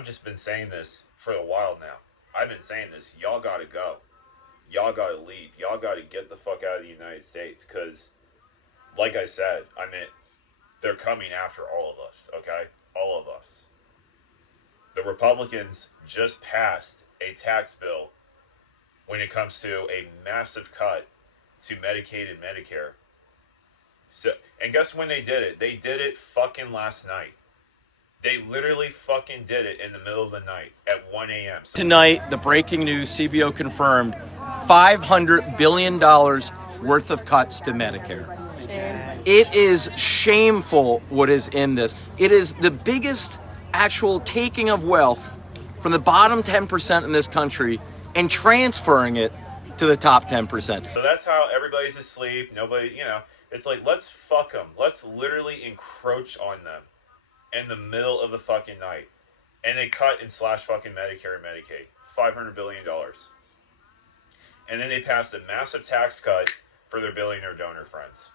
I've just been saying this for a while now. I've been saying this. Y'all gotta go. Y'all gotta leave. Y'all gotta get the fuck out of the United States. Because, like I said, they're coming after all of us, okay? All of us. The Republicans just passed a tax bill when it comes to a massive cut to Medicaid and Medicare. So, and guess when they did it? They did it fucking last night. They literally fucking did it in the middle of the night at 1 a.m. Tonight, the breaking news, CBO confirmed $500 billion worth of cuts to Medicare. It is shameful what is in this. It is the biggest actual taking of wealth from the bottom 10% in this country and transferring it to the top 10%. So that's how everybody's asleep. Nobody, it's like, let's fuck them. Let's literally encroach on them in the middle of the fucking night. And they cut and slash fucking Medicare and Medicaid. $500 billion. And then they passed a massive tax cut for their billionaire donor friends.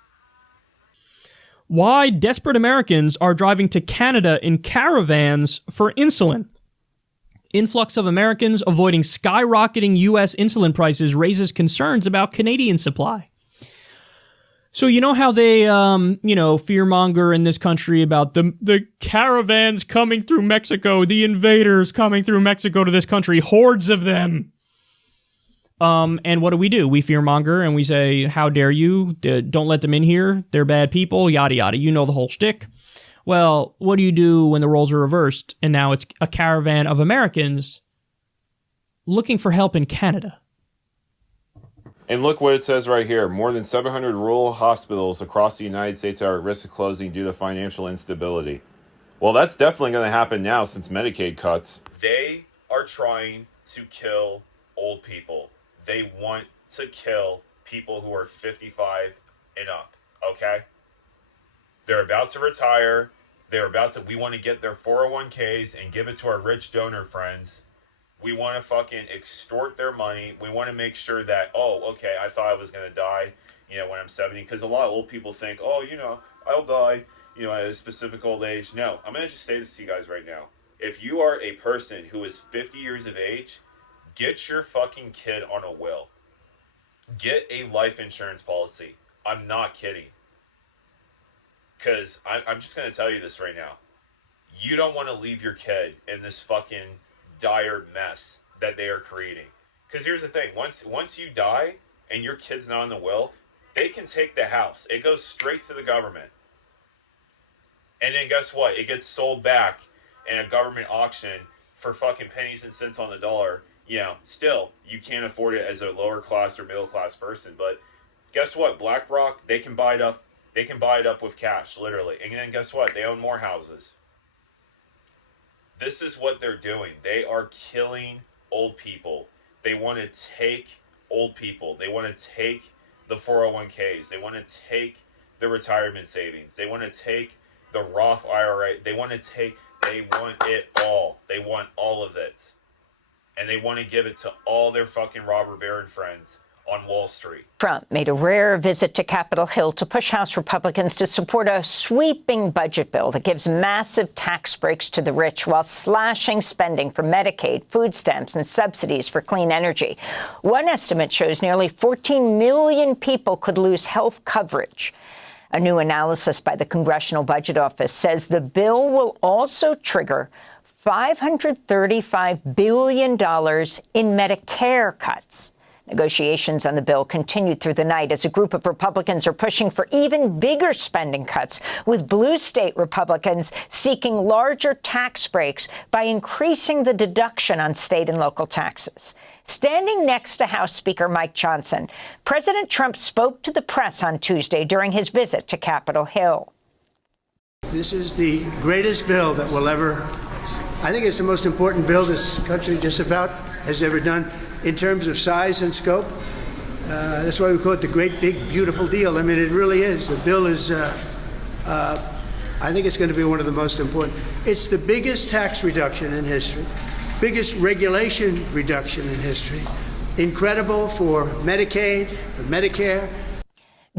Why desperate Americans are driving to Canada in caravans for insulin. Influx of Americans avoiding skyrocketing U.S. insulin prices raises concerns about Canadian supply. So you know how they, fearmonger in this country about the caravans coming through Mexico, the invaders coming through Mexico to this country, hordes of them. And what do? We fearmonger and we say, how dare you? Don't let them in here. They're bad people, yada, yada. You know the whole shtick. Well, what do you do when the roles are reversed and now it's a caravan of Americans looking for help in Canada? And look what it says right here. More than 700 rural hospitals across the United States are at risk of closing due to financial instability. Well, that's definitely going to happen now since Medicaid cuts. They are trying to kill old people. They want to kill people who are 55 and up, okay? They're about to retire. We want to get their 401ks and give it to our rich donor friends. We want to fucking extort their money. We want to make sure that, I thought I was going to die, when I'm 70. Because a lot of old people think, I'll die, at a specific old age. No, I'm going to just say this to you guys right now. If you are a person who is 50 years of age, get your fucking kid on a will. Get a life insurance policy. I'm not kidding. Because I'm just going to tell you this right now. You don't want to leave your kid in this fucking dire mess that they are creating. Because here's the thing. Once you die and your kid's not in the will, they can take the house. It goes straight to the government. And then guess what? It gets sold back in a government auction for fucking pennies and cents on the dollar. Still, you can't afford it as a lower class or middle class person. But guess what? BlackRock, they can buy it up. They can buy it up with cash, literally. And then guess what? They own more houses. This is what they're doing. They are killing old people. They want to take old people. They want to take the 401ks. They want to take the retirement savings. They want to take the Roth IRA. They want it all. They want all of it. And they want to give it to all their fucking robber baron friends on Wall Street. Trump made a rare visit to Capitol Hill to push House Republicans to support a sweeping budget bill that gives massive tax breaks to the rich while slashing spending for Medicaid, food stamps, and subsidies for clean energy. One estimate shows nearly 14 million people could lose health coverage. A new analysis by the Congressional Budget Office says the bill will also trigger $535 billion in Medicare cuts. Negotiations on the bill continued through the night as a group of Republicans are pushing for even bigger spending cuts, with blue state Republicans seeking larger tax breaks by increasing the deduction on state and local taxes. Standing next to House Speaker Mike Johnson, President Trump spoke to the press on Tuesday during his visit to Capitol Hill. This is the greatest bill that will ever, I think it's the most important bill this country just about has ever done. In terms of size and scope, that's why we call it the great, big, beautiful deal. I mean, it really is. The bill is, I think it's going to be one of the most important. It's the biggest tax reduction in history, biggest regulation reduction in history. Incredible for Medicaid, for Medicare.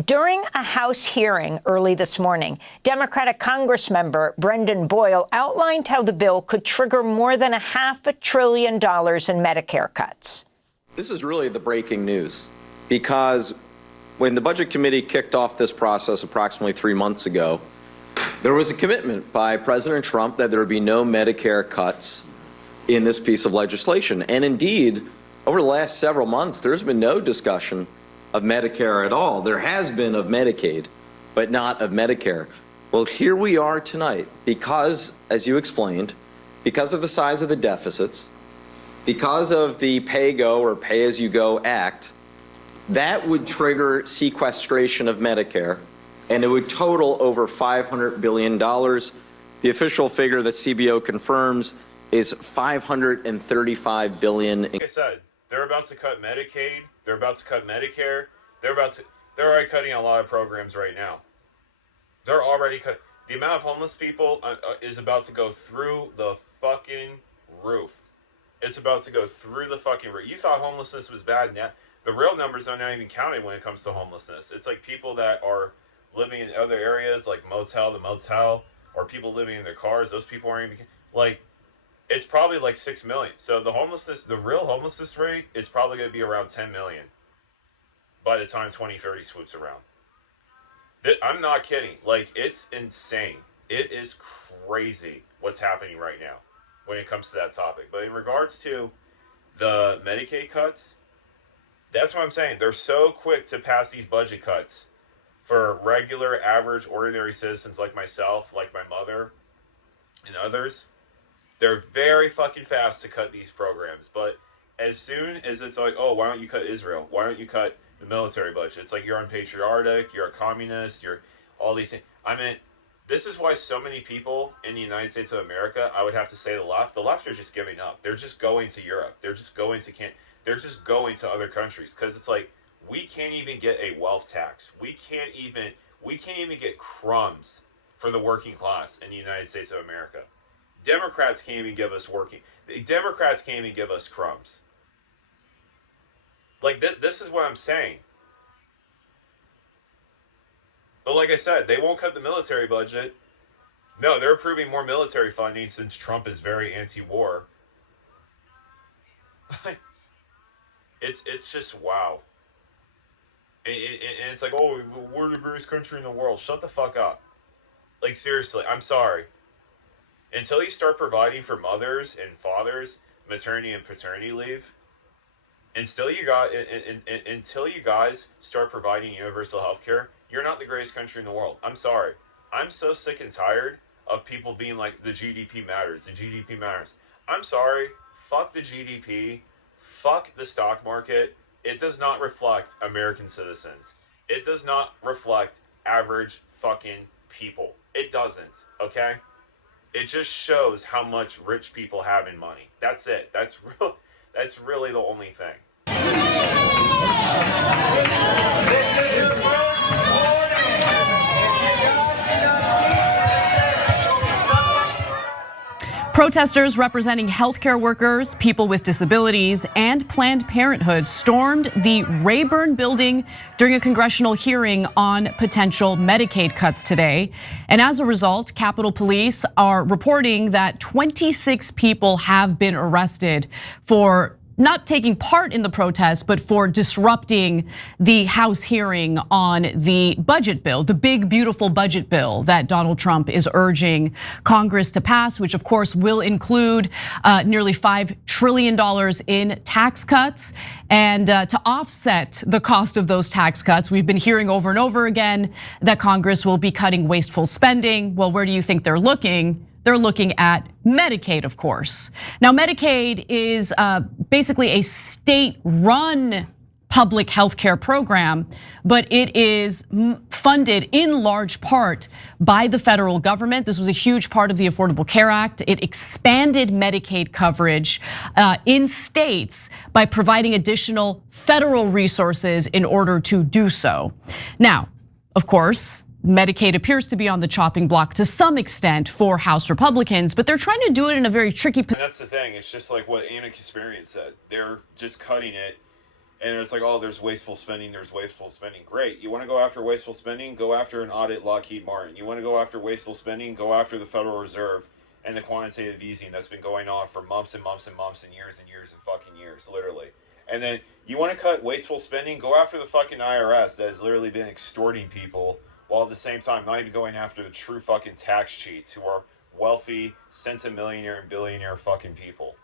During a House hearing early this morning, Democratic Congressmember Brendan Boyle outlined how the bill could trigger more than $500 billion in Medicare cuts. This is really the breaking news, because when the Budget Committee kicked off this process approximately 3 months ago, there was a commitment by President Trump that there would be no Medicare cuts in this piece of legislation. And indeed, over the last several months, there's been no discussion of Medicare at all. There has been of Medicaid, but not of Medicare. Well, here we are tonight because, as you explained, because of the size of the deficits, because of the pay-go or pay-as-you-go act, that would trigger sequestration of Medicare, and it would total over $500 billion. The official figure that CBO confirms is $535 billion. Like I said, they're about to cut Medicaid. They're about to cut Medicare. They're already cutting a lot of programs right now. They're already cut. The amount of homeless people is about to go through the fucking roof. It's about to go through the fucking roof. You thought homelessness was bad. Now the real numbers are not even counted when it comes to homelessness. It's like people that are living in other areas, like motel to motel, or people living in their cars. Those people aren't even like. It's probably like 6 million. So the real homelessness rate is probably going to be around 10 million by the time 2030 swoops around. I'm not kidding. Like, it's insane. It is crazy what's happening right now when it comes to that topic. But in regards to the Medicaid cuts, that's what I'm saying. They're so quick to pass these budget cuts for regular, average, ordinary citizens like myself, like my mother, and others. They're very fucking fast to cut these programs. But as soon as it's like, oh, why don't you cut Israel? Why don't you cut the military budget? It's like you're unpatriotic, you're a communist, you're all these things. I mean, this is why so many people in the United States of America, I would have to say the left are just giving up. They're just going to Europe. They're just going to other countries, because it's like, we can't even get a wealth tax. We can't even get crumbs for the working class in the United States of America. Democrats can't even give us crumbs. Like, this is what I'm saying. But like I said, they won't cut the military budget. No, they're approving more military funding since Trump is very anti-war. It's just wow. And it's like, oh, we're the greatest country in the world. Shut the fuck up. Like, seriously, I'm sorry. Until you start providing for mothers and fathers maternity and paternity leave, until you guys start providing universal health care, you're not the greatest country in the world. I'm sorry. I'm so sick and tired of people being like, the GDP matters. The GDP matters. I'm sorry. Fuck the GDP. Fuck the stock market. It does not reflect American citizens. It does not reflect average fucking people. It doesn't, okay? It just shows how much rich people have in money. That's it. That's really the only thing. Protesters representing healthcare workers, people with disabilities, and Planned Parenthood stormed the Rayburn building during a congressional hearing on potential Medicaid cuts today. And as a result, Capitol Police are reporting that 26 people have been arrested for not taking part in the protest, but for disrupting the House hearing on the budget bill, the big, beautiful budget bill that Donald Trump is urging Congress to pass, which of course will include nearly $5 trillion in tax cuts. And to offset the cost of those tax cuts, we've been hearing over and over again that Congress will be cutting wasteful spending. Well, where do you think they're looking? They're looking at Medicaid, of course. Now, Medicaid is basically a state-run public health care program, but it is funded in large part by the federal government. This was a huge part of the Affordable Care Act. It expanded Medicaid coverage in states by providing additional federal resources in order to do so. Now, of course, Medicaid appears to be on the chopping block to some extent for House Republicans, but they're trying to do it in a very tricky position. And that's the thing. It's just like what Anna Kasparian said. They're just cutting it And it's like, oh, there's wasteful spending. Great. You want to go after wasteful spending? Go after and audit Lockheed Martin. You want to go after wasteful spending? Go after the Federal Reserve and the quantitative easing that's been going on for months and months and months and years and fucking years, literally. And then you want to cut wasteful spending? Go after the fucking IRS that has literally been extorting people while at the same time not even going after the true fucking tax cheats who are wealthy, centimillionaire and billionaire fucking people.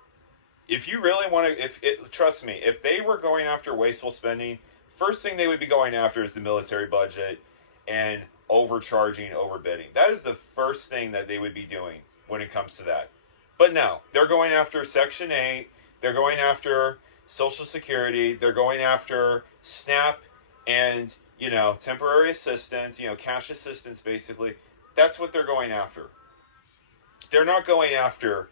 If you really want to, trust me, if they were going after wasteful spending, first thing they would be going after is the military budget and overcharging, overbidding. That is the first thing that they would be doing when it comes to that. But no, they're going after Section 8, they're going after Social Security, they're going after SNAP and, temporary assistance, cash assistance basically. That's what they're going after. They're not going after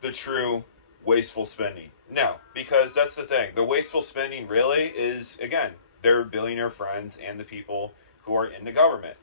the true wasteful spending. No, because that's the thing. The wasteful spending really is, again, their billionaire friends and the people who are in the government.